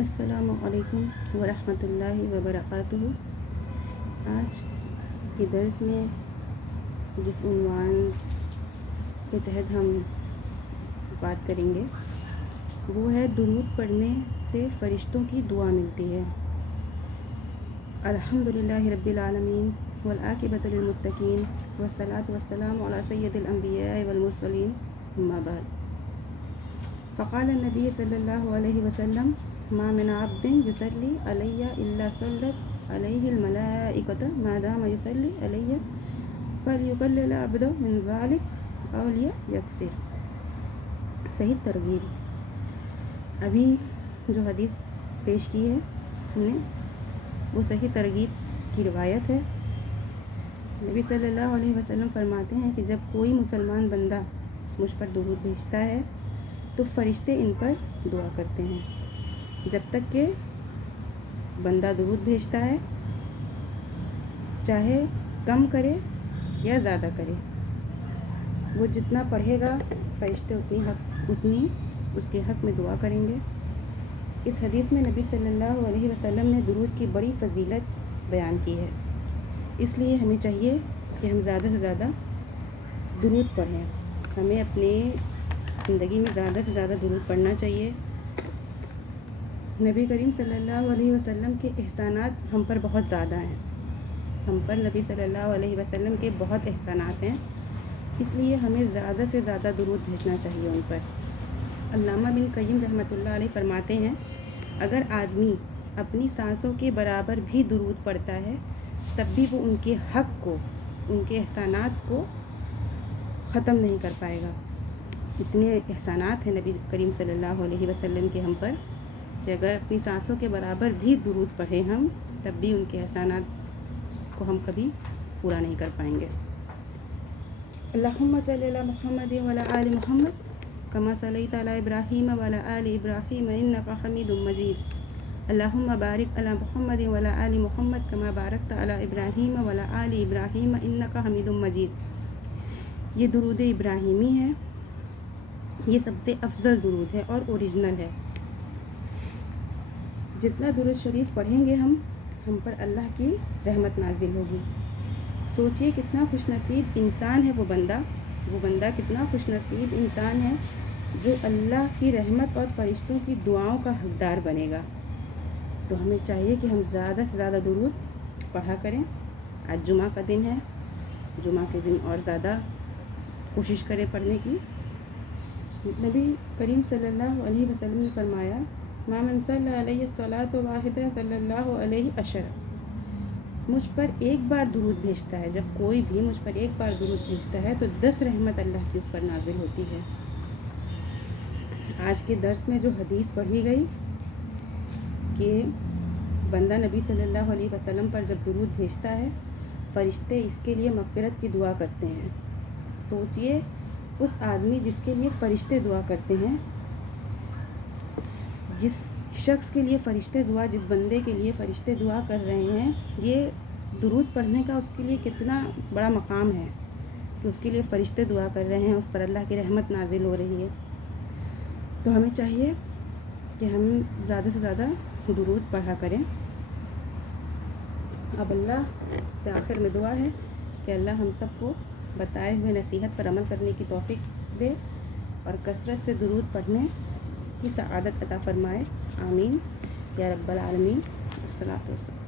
السلام علیکم ورحمۃ اللہ وبرکاتہ۔ آج کے درس میں جس عنوان کے تحت ہم بات کریں گے وہ ہے درود پڑھنے سے فرشتوں کی دعا ملتی ہے۔ الحمدللہ رب العالمین والعاقبۃ للمتقین والصلاۃ والسلام علی سید الانبیاء والمرسلین اما بعد۔ فقال النبی صلی اللہ علیہ وسلم ما من عبد یصلی علی الا صلت علیہ الملائکۃ ما دام یصلی علی فلیقلل عبد من ذلک او لیکثر۔ صحیح ترغیب۔ ابھی جو حدیث پیش کی ہے ہم نے وہ صحیح ترغیب کی روایت ہے۔ نبی صلی اللہ علیہ وسلم فرماتے ہیں کہ جب کوئی مسلمان بندہ مجھ پر درود بھیجتا ہے تو فرشتے ان پر دعا کرتے ہیں۔ جب تک کہ بندہ درود بھیجتا ہے چاہے کم کرے یا زیادہ کرے، وہ جتنا پڑھے گا فرشتے اتنی اس کے حق میں دعا کریں گے۔ اس حدیث میں نبی صلی اللہ علیہ وسلم نے درود کی بڑی فضیلت بیان کی ہے، اس لیے ہمیں چاہیے کہ ہم زیادہ سے زیادہ درود پڑھیں۔ ہمیں اپنے زندگی میں زیادہ سے زیادہ درود پڑھنا چاہیے۔ نبی کریم صلی اللہ علیہ وسلم کے احسانات ہم پر بہت زیادہ ہیں، ہم پر نبی صلی اللہ علیہ وسلم کے بہت احسانات ہیں، اس لیے ہمیں زیادہ سے زیادہ درود بھیجنا چاہیے ان پر۔ علامہ ابن قیم رحمۃ اللہ علیہ فرماتے ہیں اگر آدمی اپنی سانسوں کے برابر بھی درود پڑھتا ہے تب بھی وہ ان کے حق کو، ان کے احسانات کو ختم نہیں کر پائے گا۔ اتنے احسانات ہیں نبی کریم صلی اللہ علیہ وسلم کے ہم پر کہ اگر اپنی سانسوں کے برابر بھی درود پڑھیں ہم تب بھی ان کے احسانات کو ہم کبھی پورا نہیں کر پائیں گے۔ اللہم صلی علی محمد وعلی آل محمد کما صلیت علی ابراہیم وعلی آل ابراہیم انک حمید مجید۔ اللہم بارک علی محمد وعلی آل محمد کما بارکت علی ابراہیم وعلی آل ابراہیم انک حمید مجید۔ یہ درود ابراہیمی ہے، یہ سب سے افضل درود ہے اور اوریجنل ہے۔ جتنا درود شریف پڑھیں گے ہم پر اللہ کی رحمت نازل ہوگی۔ سوچئے کتنا خوش نصیب انسان ہے وہ بندہ کتنا خوش نصیب انسان ہے جو اللہ کی رحمت اور فرشتوں کی دعاؤں کا حقدار بنے گا۔ تو ہمیں چاہیے کہ ہم زیادہ سے زیادہ درود پڑھا کریں۔ آج جمعہ کا دن ہے، جمعہ کے دن اور زیادہ کوشش کریں پڑھنے کی۔ نبی کریم صلی اللہ علیہ وسلم نے فرمایا ما من صلی علیہ الصلاۃ واحدہ صلی اللہ علیہ عشرہ۔ مجھ پر ایک بار درود بھیجتا ہے، جب کوئی بھی مجھ پر ایک بار درود بھیجتا ہے تو 10 رحمت اللہ کی اس پر نازل ہوتی ہے۔ آج کے درس میں جو حدیث پڑھی گئی کہ بندہ نبی صلی اللہ علیہ وسلم پر جب درود بھیجتا ہے فرشتے اس کے لیے مغفرت کی دعا کرتے ہیں۔ سوچئے اس آدمی جس کے لیے فرشتے دعا کرتے ہیں، جس شخص کے لیے فرشتے دعا، جس بندے کے لیے فرشتے دعا کر رہے ہیں، یہ درود پڑھنے کا اس کے لیے کتنا بڑا مقام ہے کہ اس کے لیے فرشتے دعا کر رہے ہیں، اس پر اللہ کی رحمت نازل ہو رہی ہے۔ تو ہمیں چاہیے کہ ہم زیادہ سے زیادہ درود پڑھا کریں۔ اب اللہ سے آخر میں دعا ہے کہ اللہ ہم سب کو بتائے ہوئے نصیحت پر عمل کرنے کی توفیق دے اور کثرت سے درود پڑھنے کی سعادت عطا فرمائے۔ آمین یا رب العالمین۔ الصلاۃ والسلام۔